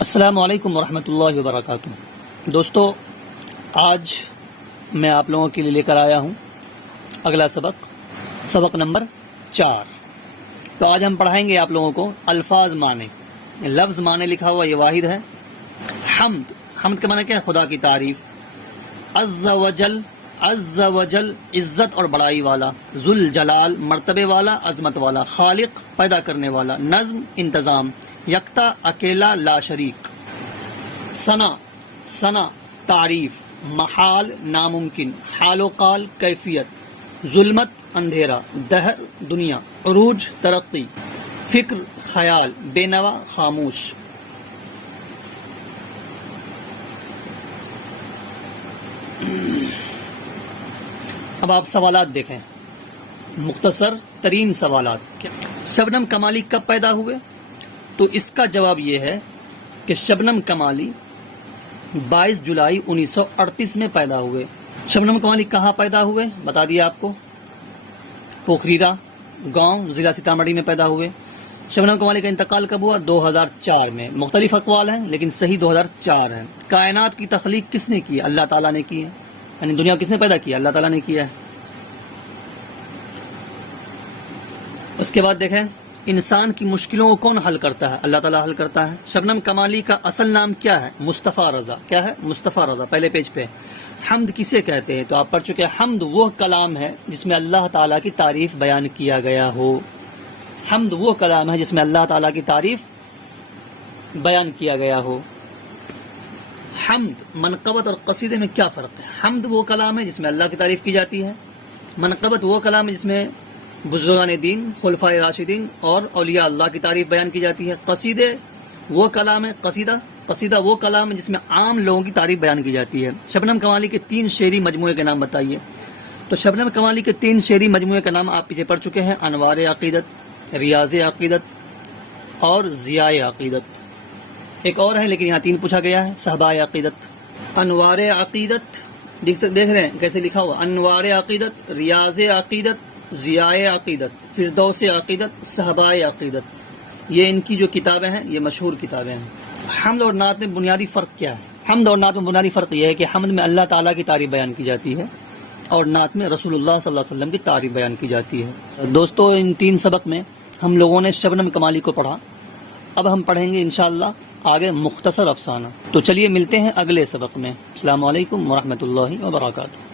السلام علیکم ورحمۃ اللہ وبرکاتہ۔ دوستو، آج میں آپ لوگوں کے لیے لے کر آیا ہوں اگلا سبق نمبر 4۔ تو آج ہم پڑھائیں گے آپ لوگوں کو الفاظ معنی۔ لفظ معنی لکھا ہوا یہ واحد ہے۔ حمد، حمد کا معنی کیا ہے؟ خدا کی تعریف۔ عز وجل، عز وجل عزت اور بڑائی والا، ذل جلال مرتبے والا، عظمت والا، خالق پیدا کرنے والا، نظم انتظام، یکتا اکیلا لا شریک، ثنا، ثنا تعریف، محال ناممکن، حال و قال کیفیت، ظلمت اندھیرا، دہر دنیا، عروج ترقی، فکر خیال، بے نوا خاموش۔ اب آپ سوالات دیکھیں، مختصر ترین سوالات۔ شبنم کمالی کب پیدا ہوئے؟ تو اس کا جواب یہ ہے کہ شبنم کمالی 22 جولائی 1938 میں پیدا ہوئے۔ شبنم کمالی کہاں پیدا ہوئے؟ بتا دیا آپ کو، پوکھریرا گاؤں، ضلع سیتامڑھی میں پیدا ہوئے۔ شبنم کمالی کا انتقال کب ہوا؟ 2004 میں۔ مختلف اقوال ہیں لیکن صحیح 2004 ہے۔ کائنات کی تخلیق کس نے کی؟ اللہ تعالیٰ نے کی ہے، یعنی دنیا کس نے پیدا کیا؟ اللہ تعالیٰ نے کیا ہے۔ اس کے بعد دیکھیں، انسان کی مشکلوں کو کون حل کرتا ہے؟ اللہ تعالیٰ حل کرتا ہے۔ شبنم کمالی کا اصل نام کیا ہے؟ مصطفیٰ رضا۔ کیا ہے؟ مصطفیٰ رضا، پہلے پیج پہ۔ حمد کسے کہتے ہیں؟ تو آپ پڑھ چکے ہیں، حمد وہ کلام ہے جس میں اللہ تعالیٰ کی تعریف بیان کیا گیا ہو۔ حمد وہ کلام ہے جس میں اللہ تعالیٰ کی تعریف بیان کیا گیا ہو۔ حمد، منقبت اور قصیدے میں کیا فرق ہے؟ حمد وہ کلام ہے جس میں اللہ کی تعریف کی جاتی ہے۔ منقبت وہ کلام ہے جس میں بزرگان دین، خلفائے راشدین اور اولیاء اللہ کی تعریف بیان کی جاتی ہے۔ قصیدے وہ کلام ہے، قصیدہ وہ کلام ہے جس میں عام لوگوں کی تعریف بیان کی جاتی ہے۔ شبنم کمالی کے 3 شعری مجموعے کے نام بتائیے۔ تو شبنم کمالی کے 3 شعری مجموعے کا نام آپ پیچھے پڑھ چکے ہیں، انوار عقیدت، ریاض عقیدت اور ضیاء عقیدت۔ ایک اور ہے لیکن یہاں 3 پوچھا گیا ہے، صحبہ عقیدت۔ انوار عقیدت دیکھ رہے ہیں کیسے لکھا ہوا؟ انوار عقیدت، ریاض عقیدت، ضیاء عقیدت، فردوس عقیدت، صحبہ عقیدت، یہ ان کی جو کتابیں ہیں یہ مشہور کتابیں ہیں۔ حمد اور نعت میں بنیادی فرق کیا ہے؟ حمد اور نعت میں بنیادی فرق یہ ہے کہ حمد میں اللہ تعالیٰ کی تعریف بیان کی جاتی ہے اور نعت میں رسول اللہ صلی اللہ علیہ وسلم کی تعریف بیان کی جاتی ہے۔ دوستو، ان 3 سبق میں ہم لوگوں نے شبنم کمالی کو پڑھا۔ اب ہم پڑھیں گے انشاءاللہ آگے مختصر افسانہ۔ تو چلیے ملتے ہیں اگلے سبق میں۔ السلام علیکم ورحمۃ اللہ وبرکاتہ۔